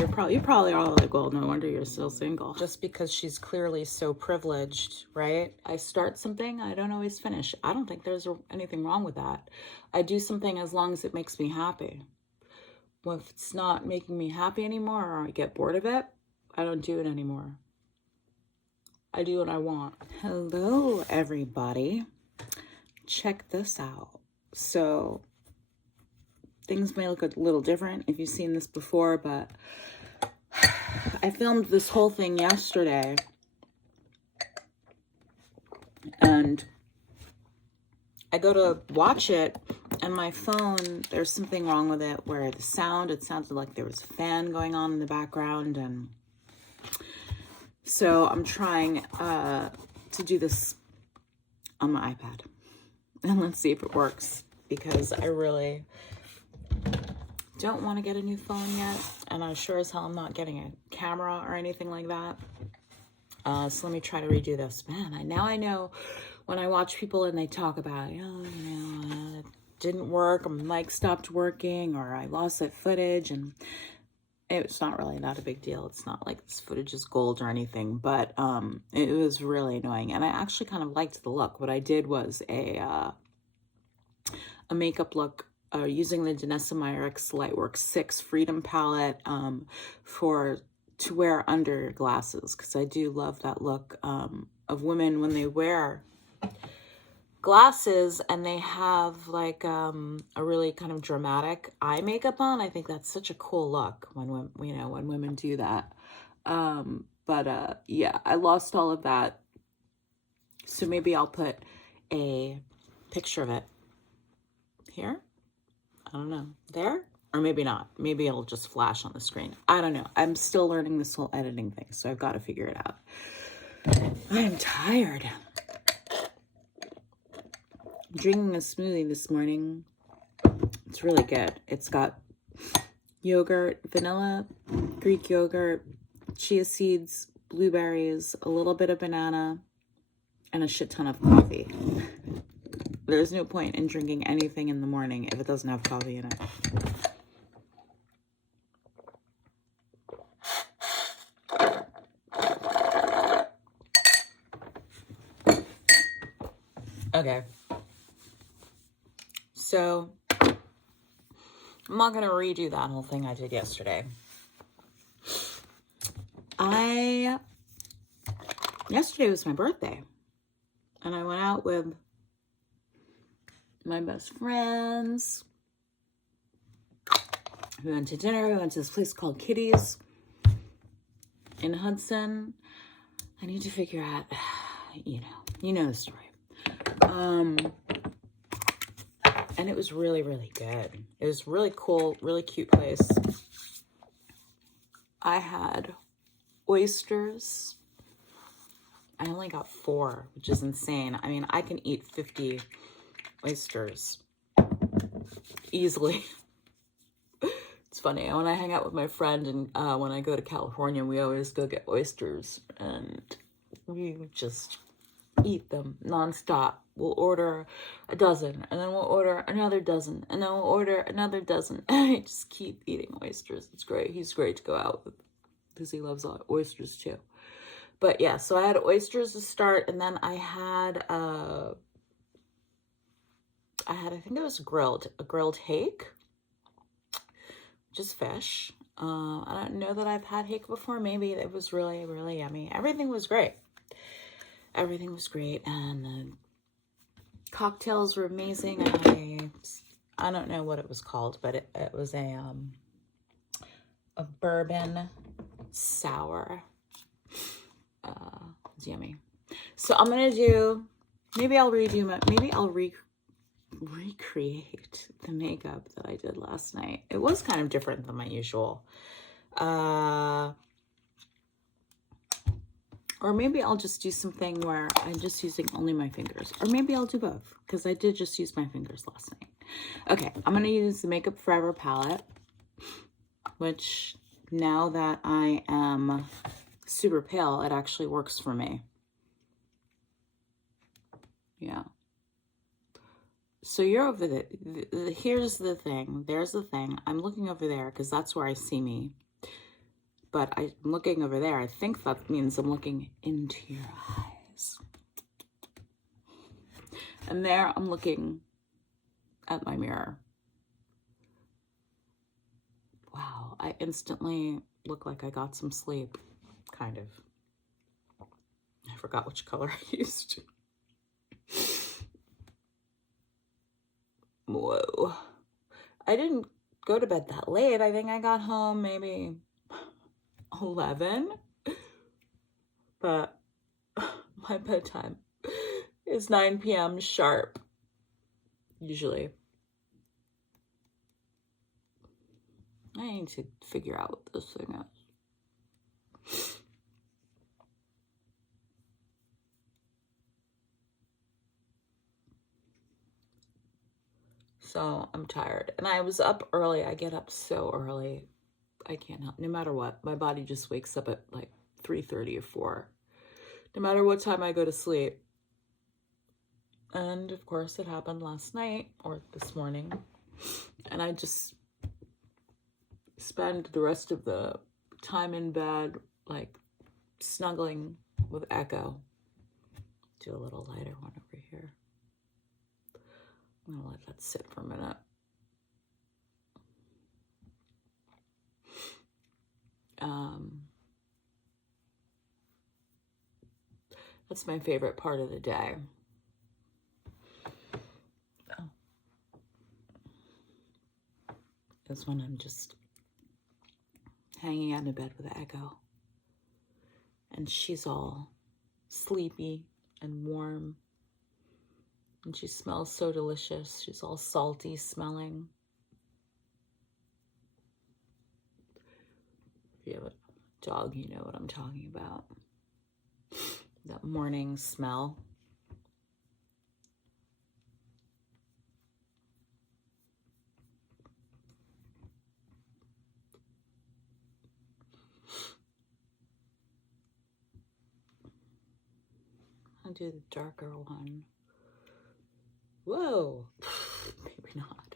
you probably are like, well, no wonder you're still single. Just because she's clearly so privileged, right? I start something, I don't always finish. I don't think there's anything wrong with that. I do something as long as it makes me happy. Well, if it's not making me happy anymore, or I get bored of it, I don't do it anymore. I do what I want. Hello, everybody. Check this out. So, things may look a little different if you've seen this before, but I filmed this whole thing yesterday, and I go to watch it, and my phone, there's something wrong with it where the sound, it sounded like there was a fan going on in the background, and so I'm trying to do this on my iPad, and let's see if it works, because I really don't want to get a new phone yet, and I sure as hell I'm not getting a camera or anything like that. So let me try to redo this. Man, now I know when I watch people and they talk about, it didn't work, or my mic stopped working, or I lost that footage, and it's not really not a big deal. It's not like this footage is gold or anything, but it was really annoying, and I actually kind of liked the look. What I did was a makeup look using the Danessa Myricks Lightwork 6 Freedom palette to wear under your glasses, because I do love that look of women when they wear glasses and they have like a really kind of dramatic eye makeup on. I think that's such a cool look when women do that. Yeah, I lost all of that, so maybe I'll put a picture of it here. I don't know, there, or maybe not. Maybe it'll just flash on the screen. I don't know. I'm still learning this whole editing thing, so I've got to figure it out. I am tired. I'm drinking a smoothie this morning. It's really good. It's got yogurt, vanilla, Greek yogurt, chia seeds, blueberries, a little bit of banana, and a shit ton of coffee. There's no point in drinking anything in the morning if it doesn't have coffee in it. Okay. So, I'm not going to redo that whole thing I did yesterday. Yesterday was my birthday, and I went out with my best friends. We went to dinner. We went to this place called Kitty's in Hudson. I need to figure out, you know the story. And it was really, really good. It was really cool, really cute place. I had oysters. I only got 4, which is insane. I mean, I can eat 50 oysters easily. It's funny. When I hang out with my friend and when I go to California, we always go get oysters, and we just eat them nonstop. We'll order a dozen, and then we'll order another dozen, and then we'll order another dozen. I just keep eating oysters. It's great. He's great to go out with because he loves oysters too. But yeah, so I had oysters to start, and then I think it was a grilled hake, just fish. I don't know that I've had hake before. Maybe it was really, really yummy. Everything was great. Everything was great, and the cocktails were amazing. I don't know what it was called, but it was a bourbon sour. It's yummy. So I'm gonna do. Maybe I'll recreate the makeup that I did last night. It was kind of different than my usual. Or maybe I'll just do something where I'm just using only my fingers. Or maybe I'll do both, because I did just use my fingers last night. Okay, I'm going to use the Makeup Forever palette, which now that I am super pale, it actually works for me. Yeah. So you're over there. Here's the thing. There's the thing. I'm looking over there because that's where I see me. but I'm looking over there. I think that means I'm looking into your eyes. And there I'm looking at my mirror. Wow, I instantly look like I got some sleep, kind of. I forgot which color I used. Whoa. I didn't go to bed that late. I think I got home maybe 11. But my bedtime is 9 p.m. sharp, usually. I need to figure out what this thing is. So I'm tired. And I was up early. I get up so early. I can't help. No matter what. My body just wakes up at like 3:30 or 4. No matter what time I go to sleep. And of course it happened last night or this morning. And I just spend the rest of the time in bed like snuggling with Echo. Do a little lighter one over here. I'm gonna let that sit for a minute. That's my favorite part of the day. Is when I'm just hanging out in bed with Echo. And she's all sleepy and warm. And she smells so delicious. She's all salty smelling. If you have a dog, you know what I'm talking about. That morning smell. I'll do the darker one. Whoa, maybe not.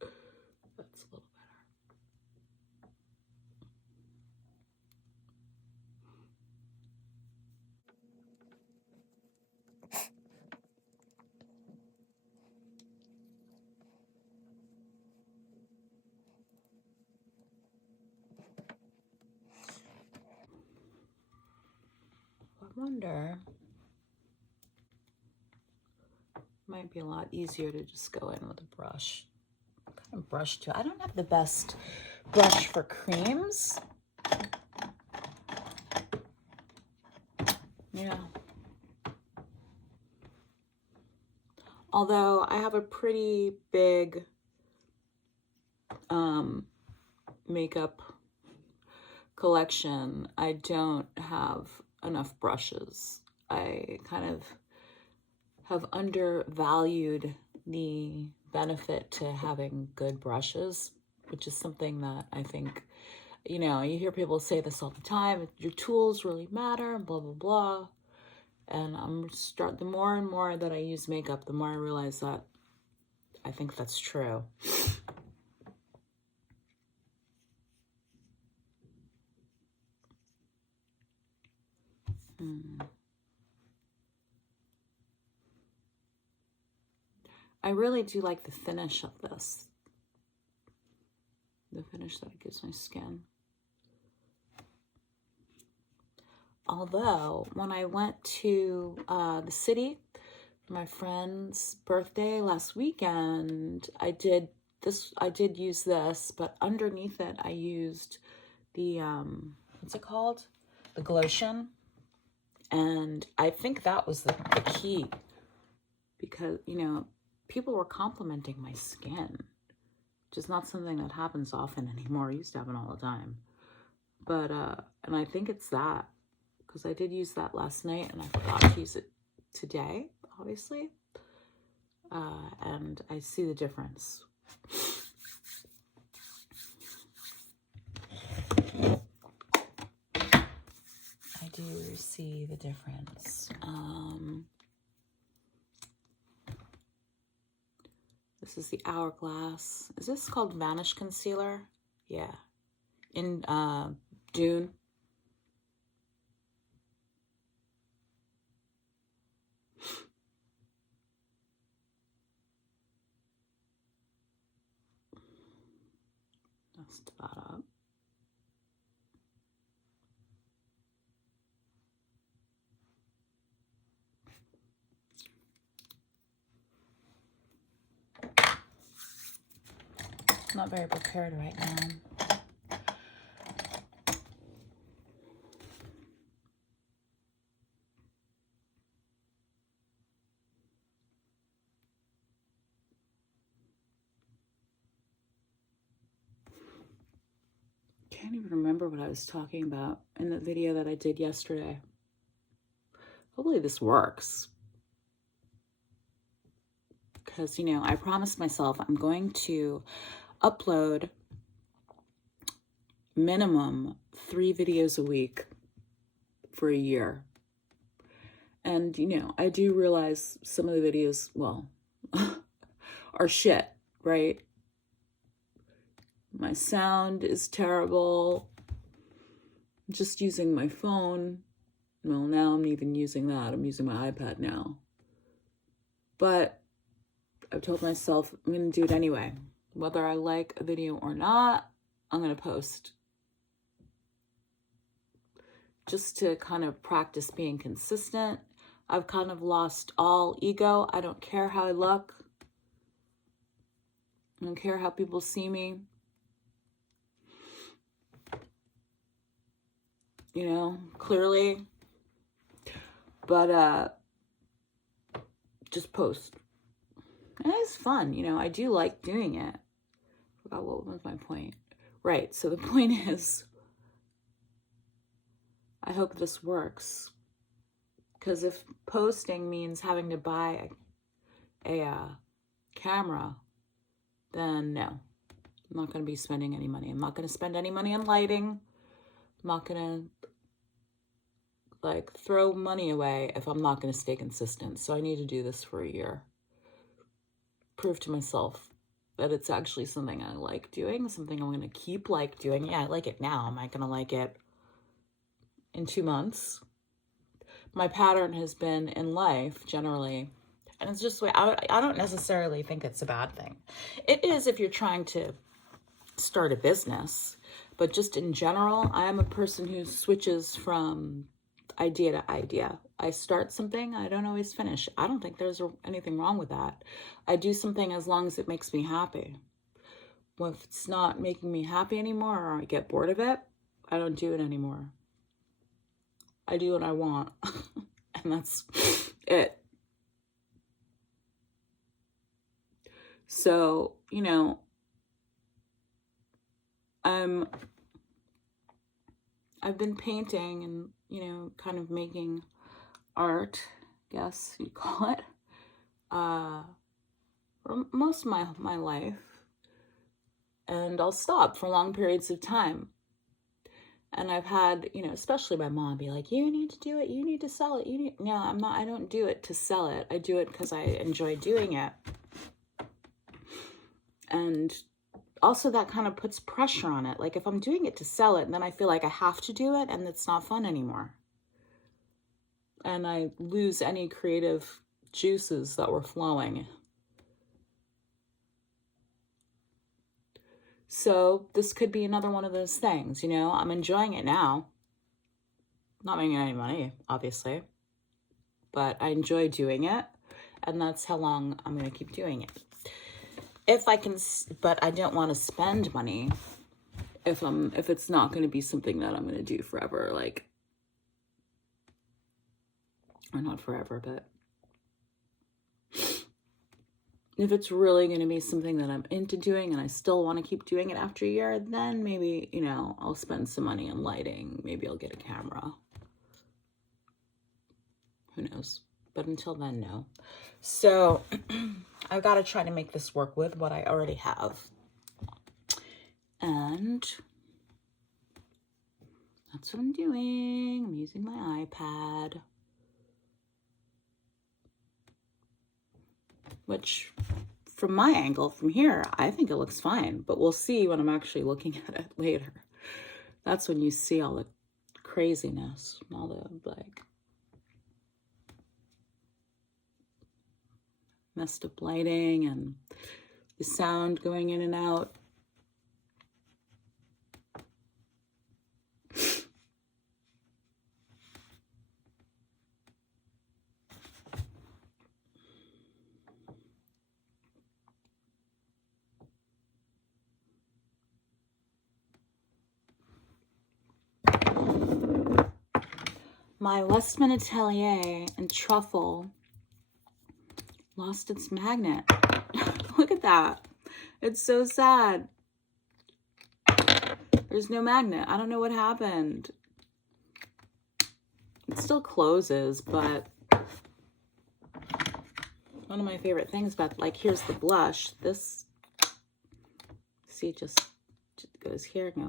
That's a little better. I wonder, might be a lot easier to just go in with a brush. What kind of brush too? I don't have the best brush for creams. Yeah. Although I have a pretty big makeup collection, I don't have enough brushes. I kind of have undervalued the benefit to having good brushes, which is something that I think, you know, you hear people say this all the time, your tools really matter, blah, blah, blah. And the more and more that I use makeup, the more I realize that I think that's true. I really do like the finish of this. The finish that it gives my skin. Although, when I went to the city for my friend's birthday last weekend, I did use this, but underneath it I used the, what's it called? The Glotion. And I think that was the key, because, you know, people were complimenting my skin, which is not something that happens often anymore. I used to happen all the time. But, and I think it's that, because I did use that last night and I forgot to use it today, obviously. And I see the difference. I do see the difference. This is the Hourglass. Is this called Vanish Concealer? Yeah. In Dune. Messed that up. Not very prepared right now. Can't even remember what I was talking about in the video that I did yesterday. Hopefully this works. Because, you know, I promised myself I'm going to upload minimum 3 videos a week for a year. And, you know, I do realize some of the videos, well, are shit, right? My sound is terrible. Just using my phone. Well, now I'm even using that. I'm using my iPad now. But I've told myself I'm going to do it anyway. Whether I like a video or not, I'm going to post. Just to kind of practice being consistent. I've kind of lost all ego. I don't care how I look. I don't care how people see me. You know, clearly. But just post. And it's fun, you know, I do like doing it. Forgot what was my point. Right, so the point is, I hope this works. Because if posting means having to buy a camera, then no. I'm not going to be spending any money. I'm not going to spend any money on lighting. I'm not going to, like, throw money away if I'm not going to stay consistent. So I need to do this for a year. Prove to myself that it's actually something I like doing, something I'm going to keep like doing. Yeah, I like it now. Am I going to like it in 2 months? My pattern has been in life, generally, and it's just the way, I don't necessarily think it's a bad thing. It is if you're trying to start a business, but just in general, I am a person who switches from idea to idea. I start something, I don't always finish. I don't think there's anything wrong with that. I do something as long as it makes me happy. Well, if it's not making me happy anymore or I get bored of it, I don't do it anymore. I do what I want. And that's it. So, you know, I've been painting and, you know, kind of making art, I guess you'd call it, for most of my life. And I'll stop for long periods of time. And I've had, you know, especially my mom be like, you need to do it. You need to sell it. No, I don't do it to sell it. I do it because I enjoy doing it. And also that kind of puts pressure on it. Like if I'm doing it to sell it, then I feel like I have to do it and it's not fun anymore. And I lose any creative juices that were flowing. So this could be another one of those things, you know, I'm enjoying it now. Not making any money, obviously, but I enjoy doing it. And that's how long I'm going to keep doing it. If I can, but I don't want to spend money if it's not going to be something that I'm going to do forever, like, or not forever, but if it's really going to be something that I'm into doing and I still want to keep doing it after a year, then maybe, you know, I'll spend some money on lighting. Maybe I'll get a camera. Who knows? But until then, no. So I've got to try to make this work with what I already have. And that's what I'm doing. I'm using my iPad. Which, from my angle, from here, I think it looks fine. But we'll see when I'm actually looking at it later. That's when you see all the craziness, all the like messed up lighting and the sound going in and out. My Westman Atelier and truffle lost its magnet. Look at that. It's so sad. There's no magnet. I don't know what happened. It still closes, but one of my favorite things about, like, here's the blush. This, see, just goes here. No.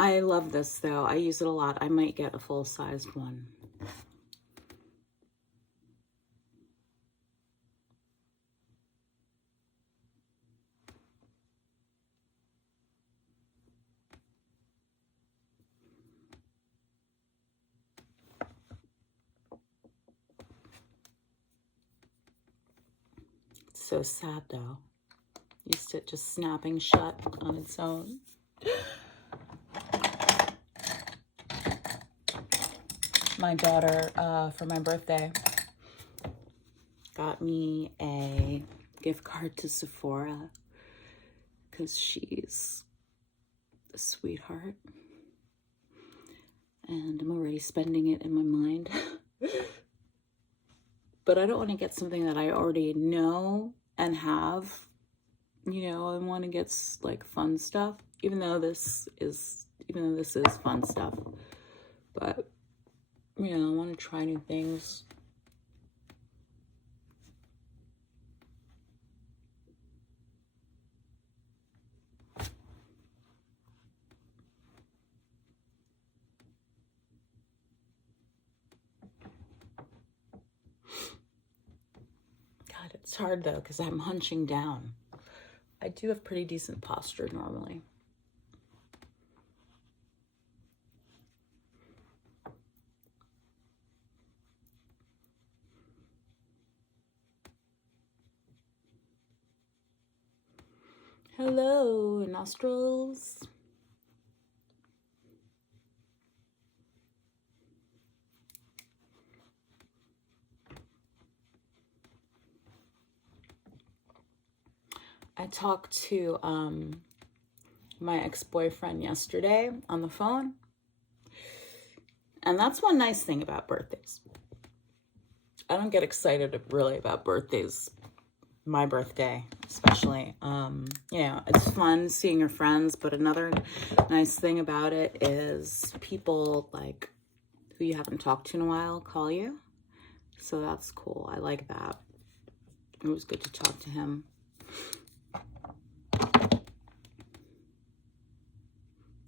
I love this, though. I use it a lot. I might get a full-sized one. It's so sad, though. Used to it just snapping shut on its own. My daughter, for my birthday, got me a gift card to Sephora because she's a sweetheart. And I'm already spending it in my mind. But I don't want to get something that I already know and have. You know, I want to get like fun stuff, even though this is fun stuff. But you know, I want to try new things. God, it's hard though, because I'm hunching down. I do have pretty decent posture normally. Hello, nostrils. I talked to my ex-boyfriend yesterday on the phone. And that's one nice thing about birthdays. I don't get excited really about birthdays. My birthday, especially. You know, it's fun seeing your friends, but another nice thing about it is people like who you haven't talked to in a while call you. So that's cool. I like that. It was good to talk to him.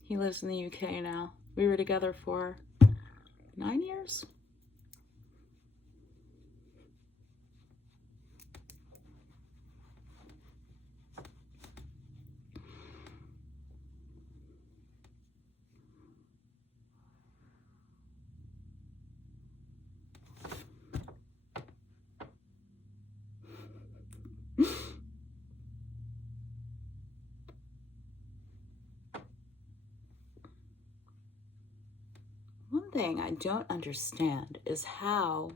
He lives in the UK now. We were together for 9 years. One thing I don't understand is how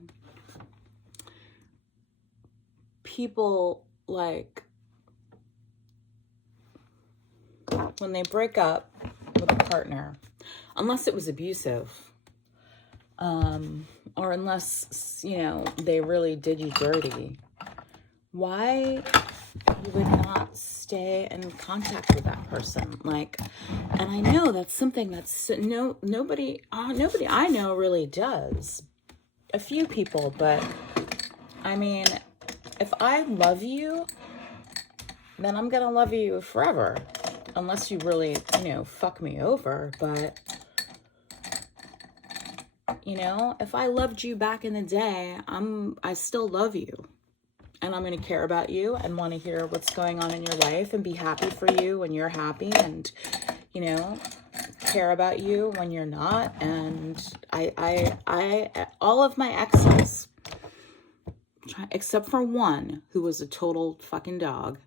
people, like, when they break up with a partner, unless it was abusive, or unless, you know, they really did you dirty, why you would not stay in contact with that person. Like, and I know that's something that's nobody I know really does. A few people, but I mean, if I love you, then I'm gonna love you forever, unless you really, you know, fuck me over. But you know, if I loved you back in the day, I still love you. And I'm going to care about you and want to hear what's going on in your life and be happy for you when you're happy, and, you know, care about you when you're not. And all of my exes, except for one who was a total fucking dog,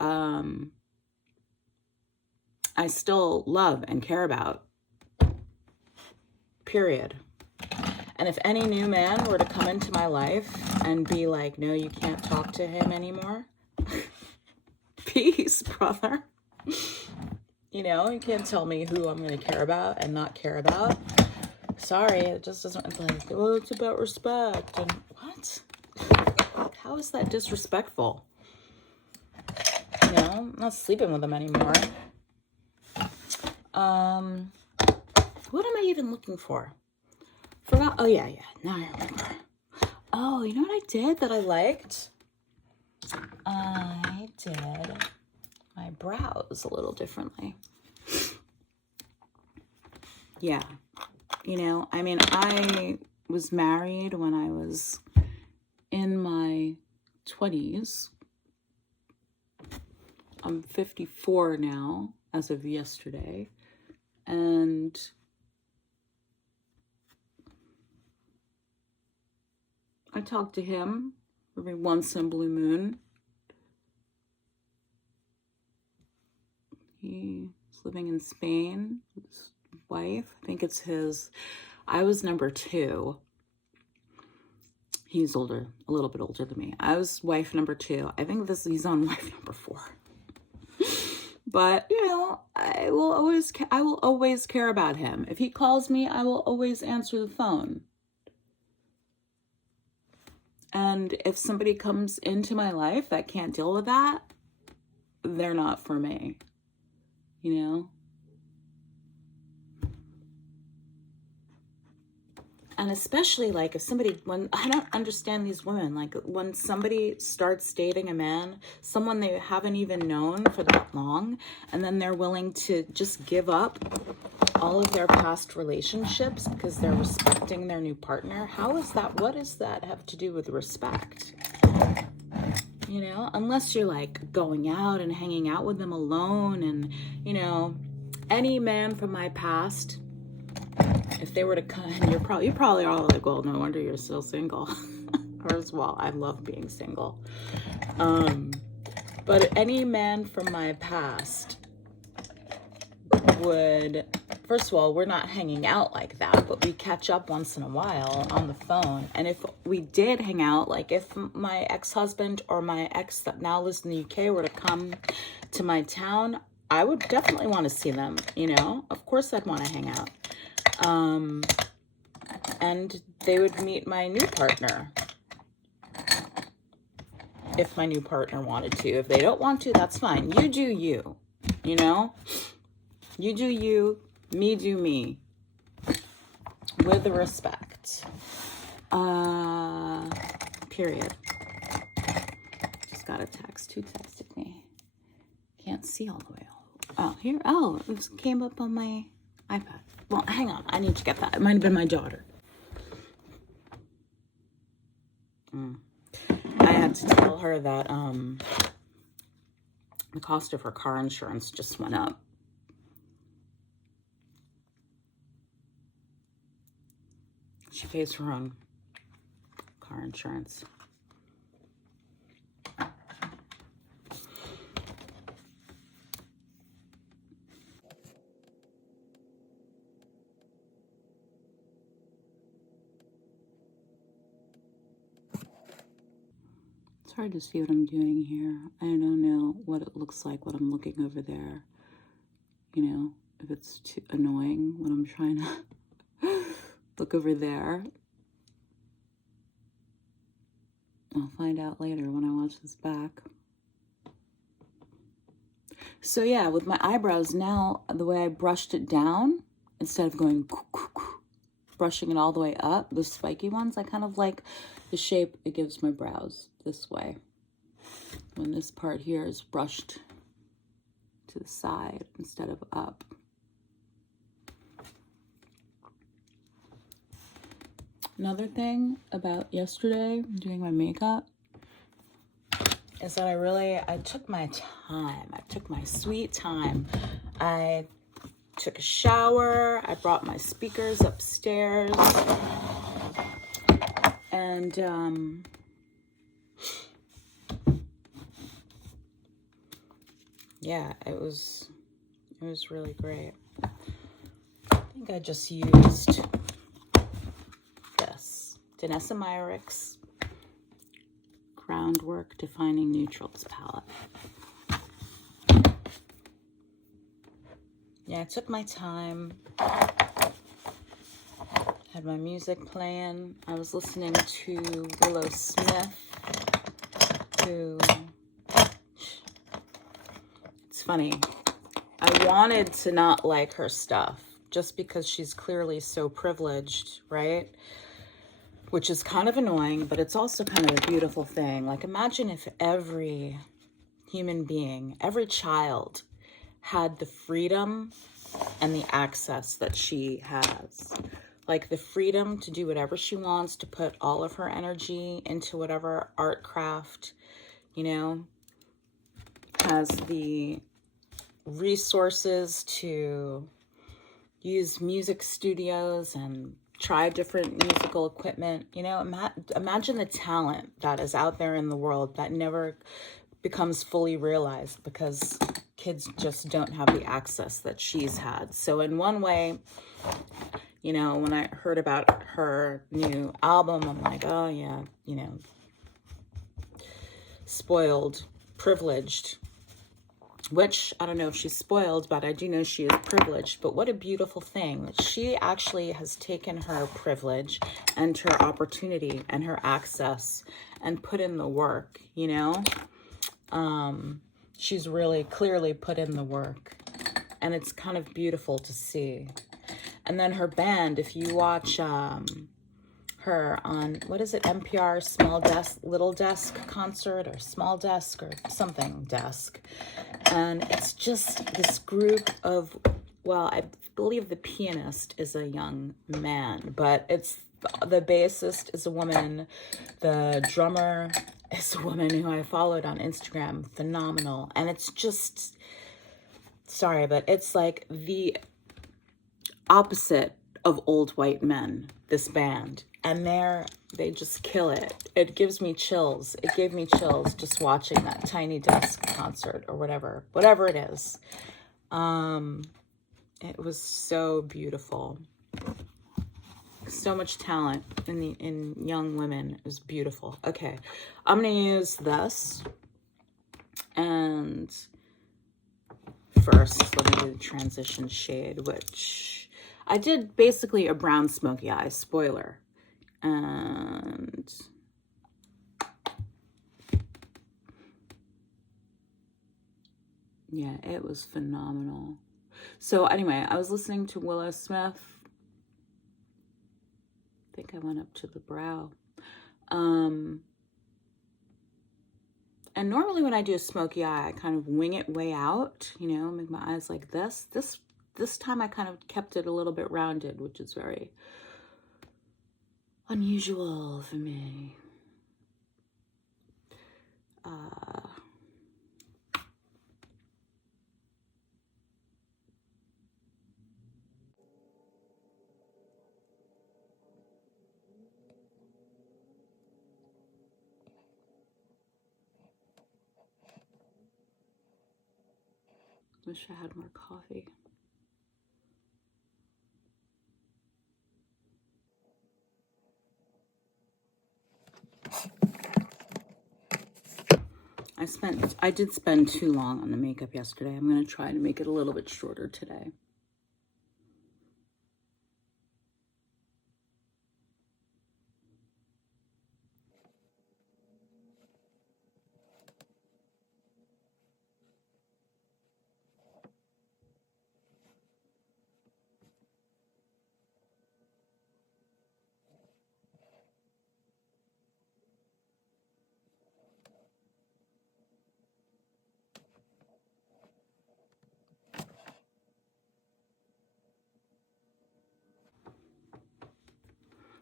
I still love and care about. Period. And if any new man were to come into my life and be like, no, you can't talk to him anymore. Peace, brother. You know, you can't tell me who I'm going to care about and not care about. Sorry, it just doesn't, it's like, well, it's about respect. And what? How is that disrespectful? You know, I'm not sleeping with him anymore. What am I even looking for? Forgot. Oh, yeah. Now I remember. Oh, you know what I did that I liked? I did my brows a little differently. Yeah. You know, I mean, I was married when I was in my 20s. I'm 54 now, as of yesterday. And I talk to him every once in a blue moon. He's living in Spain with his wife. I think it's his. I was number 2. He's older, a little bit older than me. I was wife number 2. I think he's on wife number 4. But, you know, I will always care about him. If he calls me, I will always answer the phone. And if somebody comes into my life that can't deal with that, they're not for me. You know? And especially, like, when I don't understand these women, like, when somebody starts dating a man, someone they haven't even known for that long, and then they're willing to just give up all of their past relationships because they're respecting their new partner. How is that? What does that have to do with respect? You know, unless you're like going out and hanging out with them alone, and, you know, any man from my past, if they were to come, you probably are like, well, no wonder you're still single. First of all, I love being single. But any man from my past would, first of all, we're not hanging out like that, but we catch up once in a while on the phone. And if we did hang out, like if my ex-husband or my ex that now lives in the UK were to come to my town, I would definitely want to see them, you know? Of course I'd want to hang out. And they would meet my new partner. If my new partner wanted to. If they don't want to, that's fine. You do you, you know? You do you, me do me. With respect. Period. Just got a text. Who texted me? Can't see all the way. Oh, here. Oh, it just came up on my iPad. Well, hang on. I need to get that. It might have been my daughter. I had to tell her that the cost of her car insurance just went up. She pays her own car insurance. It's hard to see what I'm doing here. I don't know what it looks like when I'm looking over there. You know, if it's too annoying when I'm trying to look over there. I'll find out later when I watch this back. So yeah, with my eyebrows now, the way I brushed it down, instead of going brushing it all the way up, the spiky ones, I kind of like the shape it gives my brows this way. When this part here is brushed to the side instead of up. Another thing about yesterday doing my makeup, is that I took my time. I took my sweet time. I took a shower. I brought my speakers upstairs. And, yeah, it was really great. I think I just used this Danessa Meyerick's Groundwork Defining Neutrals palette. Yeah, I took my time. Had my music playing. I was listening to Willow Smith, who, it's funny, I wanted to not like her stuff just because she's clearly so privileged, right? Which is kind of annoying, but it's also kind of a beautiful thing. Like, imagine if every human being, every child had the freedom and the access that she has. Like, the freedom to do whatever she wants, to put all of her energy into whatever art craft, you know, has the resources to use music studios and try different musical equipment. You know, imagine the talent that is out there in the world that never becomes fully realized because kids just don't have the access that she's had. So in one way, you know, when I heard about her new album, I'm like, oh yeah, you know, spoiled, privileged, which I don't know if she's spoiled, but I do know she is privileged. But what a beautiful thing that she actually has taken her privilege and her opportunity and her access and put in the work, you know? She's really clearly put in the work, and it's kind of beautiful to see. And then her band, if you watch her on, what is it, NPR Small Desk, Little Desk concert, or Small Desk, or something desk. And it's just this group of, well, I believe the pianist is a young man, but it's, the bassist is a woman, the drummer is a woman who I followed on Instagram, phenomenal. And it's just, sorry, but it's like the opposite of old white men, this band. And they just kill it. It gives me chills. It gave me chills just watching that Tiny Desk concert or whatever it is. It was so beautiful. So much talent in young women. It was beautiful. Okay, I'm gonna use this, and first let me do the transition shade, which I did basically a brown smoky eye, spoiler. And yeah, it was phenomenal. So anyway, I was listening to Willow Smith. I think I went up to the brow. And normally when I do a smoky eye, I kind of wing it way out, you know, make my eyes like this. This time I kind of kept it a little bit rounded, which is very unusual for me. Wish I had more coffee. I did spend too long on the makeup yesterday. I'm going to try to make it a little bit shorter today.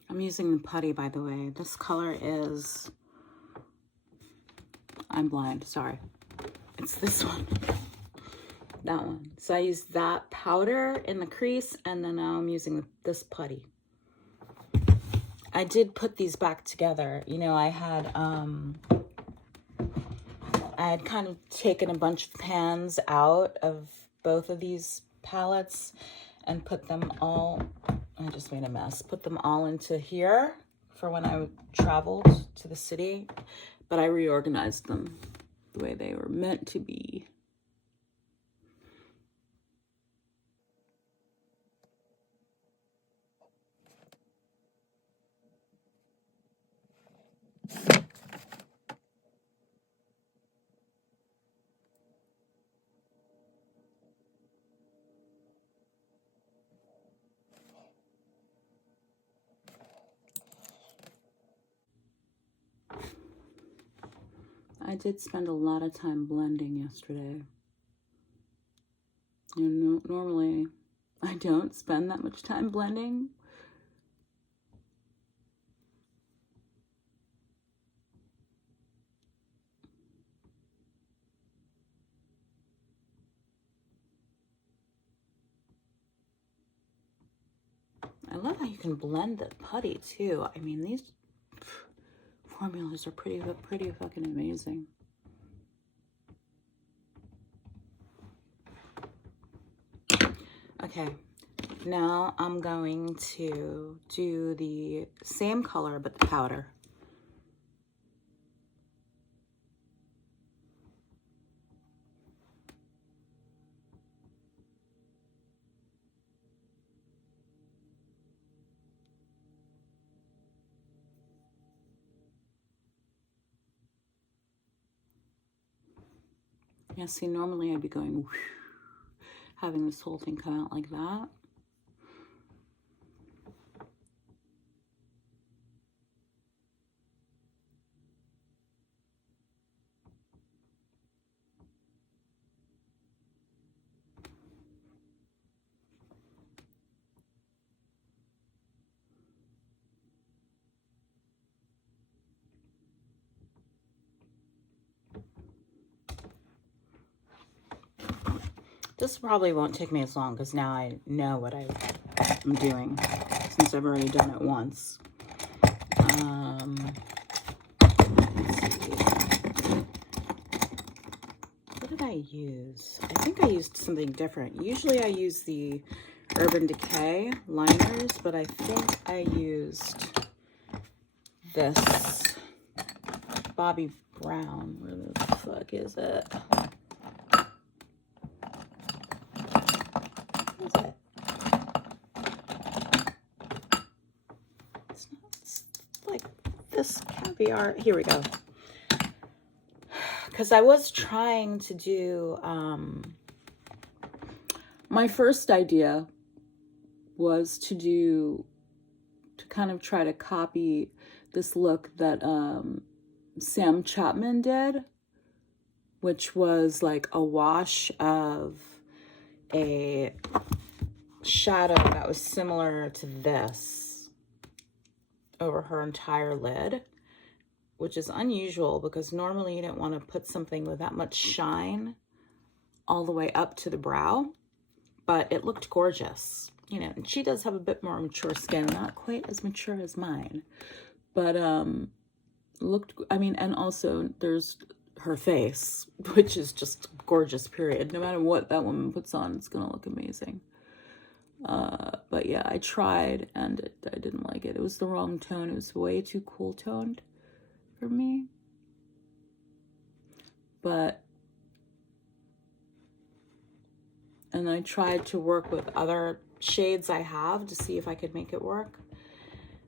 I'm using the putty, by the way. This color is I'm blind, sorry. It's this one. That one. So I used that powder in the crease, and then now I'm using this putty. I did put these back together. You know, I had kind of taken a bunch of pans out of both of these palettes and put them all, I just made a mess, put them all into here for when I traveled to the city, but I reorganized them the way they were meant to be. I did spend a lot of time blending yesterday. You know, normally I don't spend that much time blending. I love how you can blend the putty too. I mean, these formulas are pretty fucking amazing. Okay, now I'm going to do the same color but the powder. Yeah, see, normally I'd be going whoosh, having this whole thing come out like that. This probably won't take me as long because now I know what I'm doing since I've already done it once. Let's see. What did I use? I think I used something different. Usually I use the Urban Decay liners, but I think I used this Bobbi Brown. Where the fuck is it? It's like this caviar. Here we go. Because I was trying to do, my first idea was to kind of try to copy this look that Sam Chapman did, which was like a wash of a shadow that was similar to this over her entire lid, which is unusual because normally you don't want to put something with that much shine all the way up to the brow, but it looked gorgeous. You know, and she does have a bit more mature skin, not quite as mature as mine, but looked, I mean, and also there's her face, which is just gorgeous, period. No matter what that woman puts on, it's gonna look amazing. But yeah, I tried and I didn't like it. It was the wrong tone. It was way too cool toned for me. But, and I tried to work with other shades I have to see if I could make it work.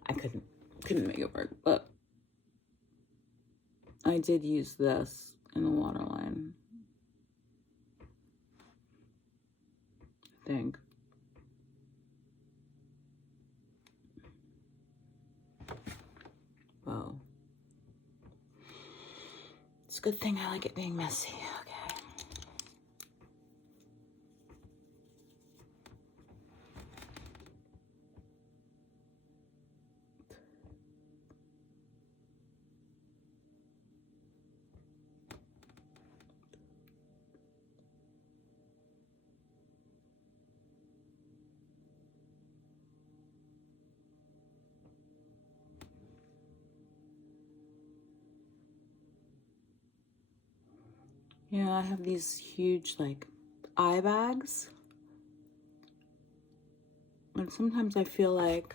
I couldn't make it work, but I did use this in the waterline, I think. Whoa. It's a good thing I like it being messy. Okay. You know, I have these huge, like, eye bags. And sometimes I feel like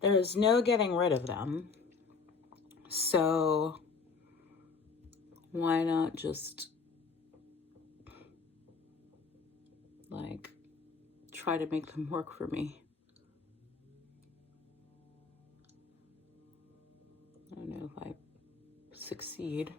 there's no getting rid of them. So why not just, like, try to make them work for me? I don't know if I succeed.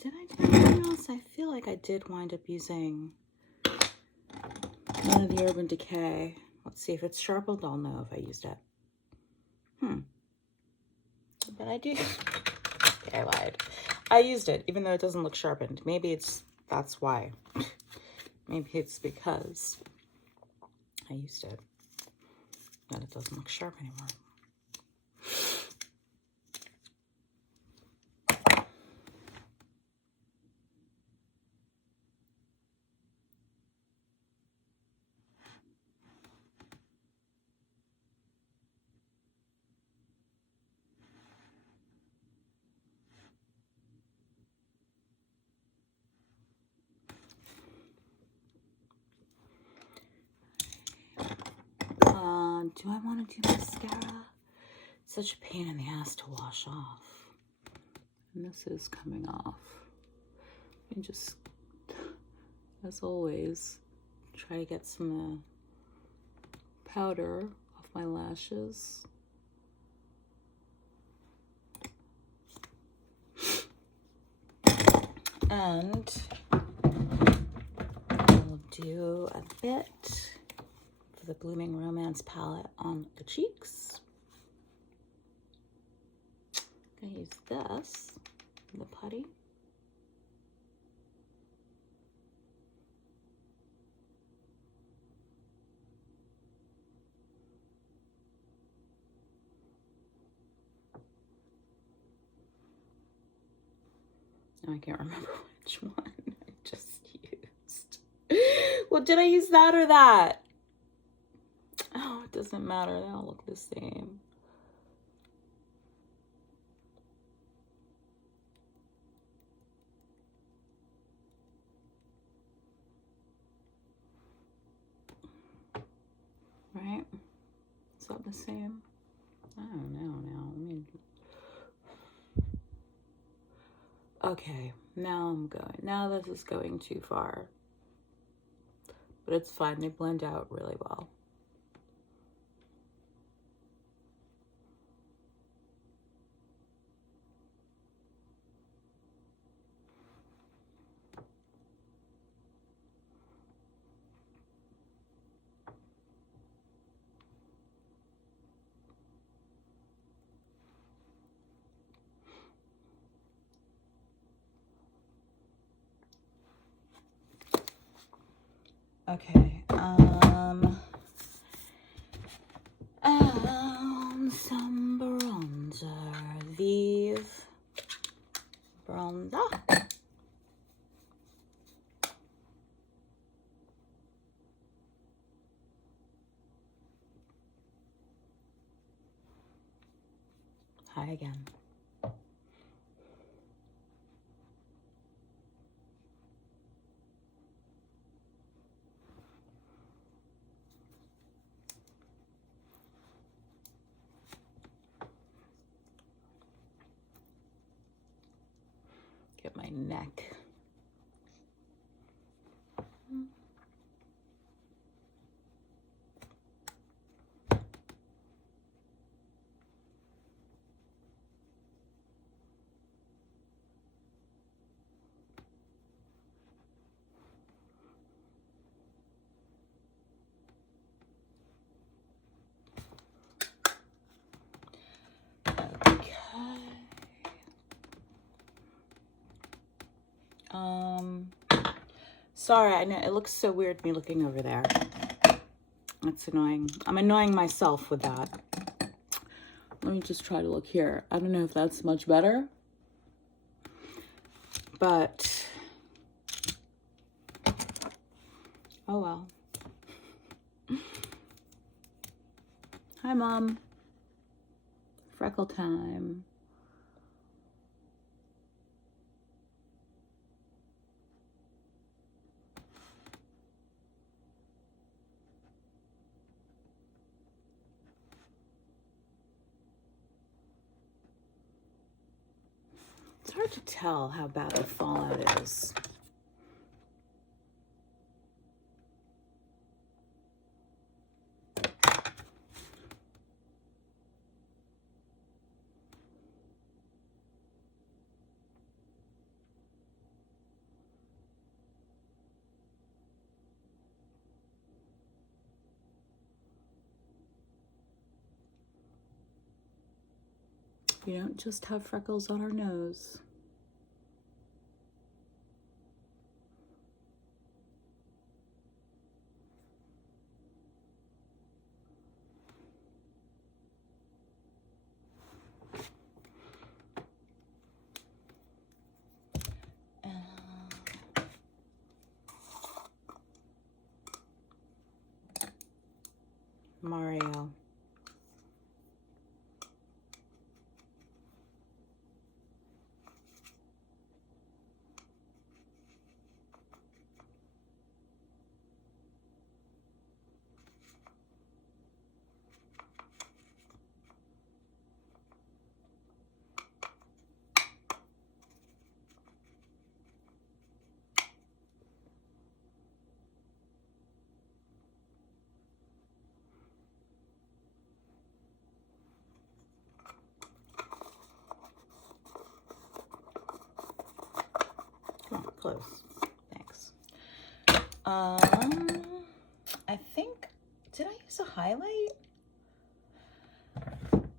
Did I do anything else? I feel like I did wind up using one of the Urban Decay. Let's see if it's sharpened. I'll know if I used it. But I do. Okay, I lied. I used it, even though it doesn't look sharpened. Maybe that's why. Maybe it's because I used it that it doesn't look sharp anymore. Do I want to do mascara? It's such a pain in the ass to wash off. And this is coming off. And just, as always, try to get some powder off my lashes. And I'll do a bit for the Blooming Romance palette on the cheeks. I'm gonna use this, the putty. Now I can't remember which one I just used. Well, did I use that or that? Oh, it doesn't matter. They all look the same. Right? Is that the same? I don't know now. I mean, okay, now I'm going. Now this is going too far. But it's fine. They blend out really well. Okay, some bronzer. Vive bronzer. Hi again. Get my neck. Sorry, I know it looks so weird me looking over there. That's annoying. I'm annoying myself with that. Let me just try to look here. I don't know if that's much better. But, oh well. Hi, Mom. Freckle time. It's hard to tell how bad the fallout is. We don't just have freckles on our nose. Mario. Oh, close. Thanks. I think, did I use a highlight?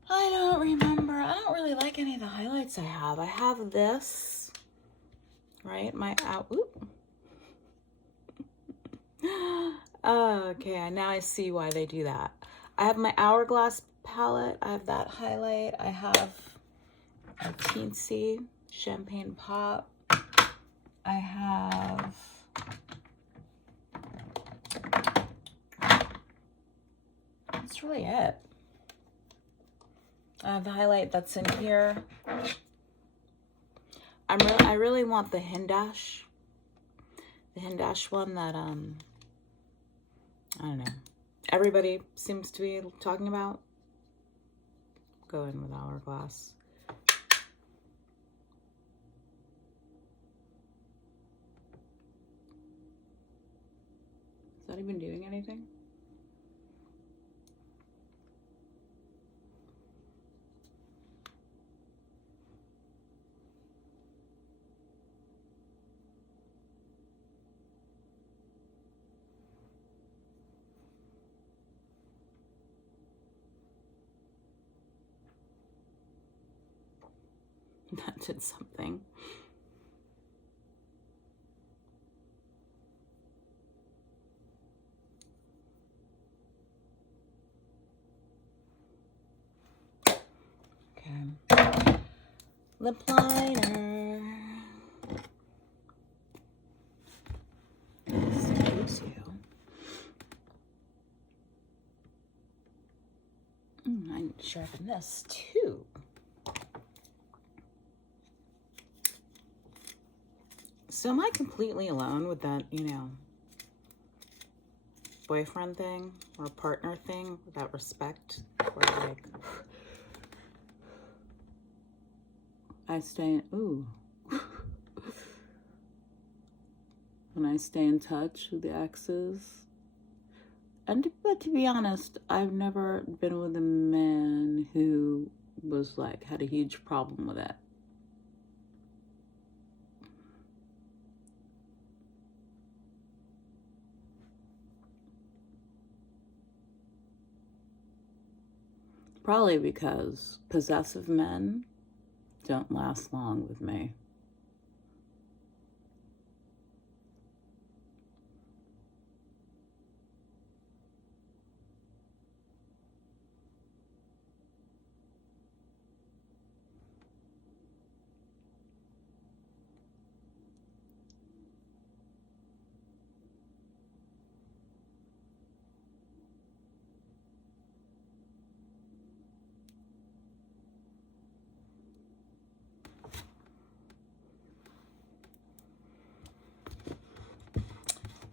I don't remember. I don't really like any of the highlights I have. I have this, right? My out. Okay, now I see why they do that. I have my Hourglass palette. I have that highlight. I have a Teensy Champagne Pop. I have that's really it. I have the highlight that's in here. I really want the Hindash one that I don't know, everybody seems to be talking about. Go in with Hourglass. Is that even doing anything? That did something. Okay. Lip liner. Suits you. I need to sharpen this too. So am I completely alone with that, you know, boyfriend thing or partner thing without respect? Where like I stay, ooh. When I stay in touch with the exes. But to be honest, I've never been with a man who was like, had a huge problem with it. Probably because possessive men don't last long with me.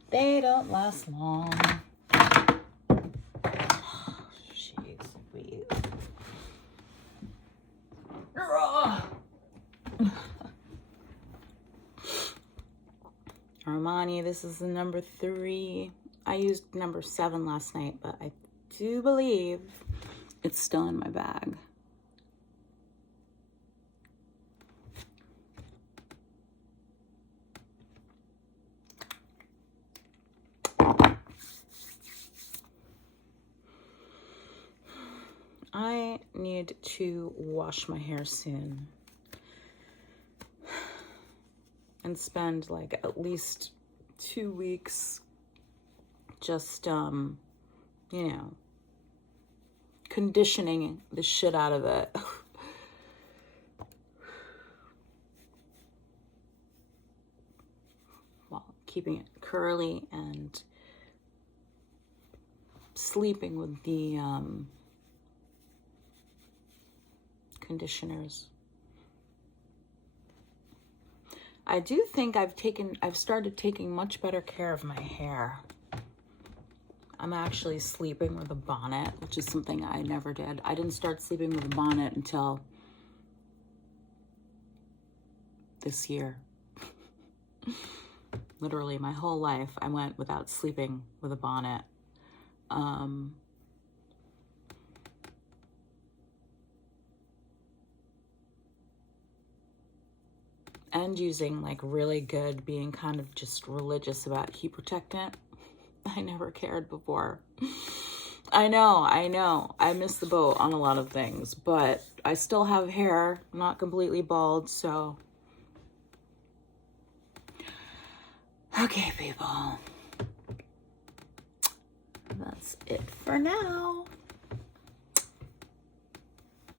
They don't last long. Jeez, Louise. Armani, this is the number 3. I used number 7 last night, but I do believe it's still in my bag. I need to wash my hair soon and spend like at least 2 weeks just, you know, conditioning the shit out of it. While keeping it curly and sleeping with the, conditioners. I do think I've started taking much better care of my hair. I'm actually sleeping with a bonnet, which is something I never did. I didn't start sleeping with a bonnet until this year. Literally my whole life I went without sleeping with a bonnet. And using like really good, being kind of just religious about heat protectant. I never cared before. I know. I missed the boat on a lot of things, but I still have hair, not completely bald, so. Okay, people. That's it for now.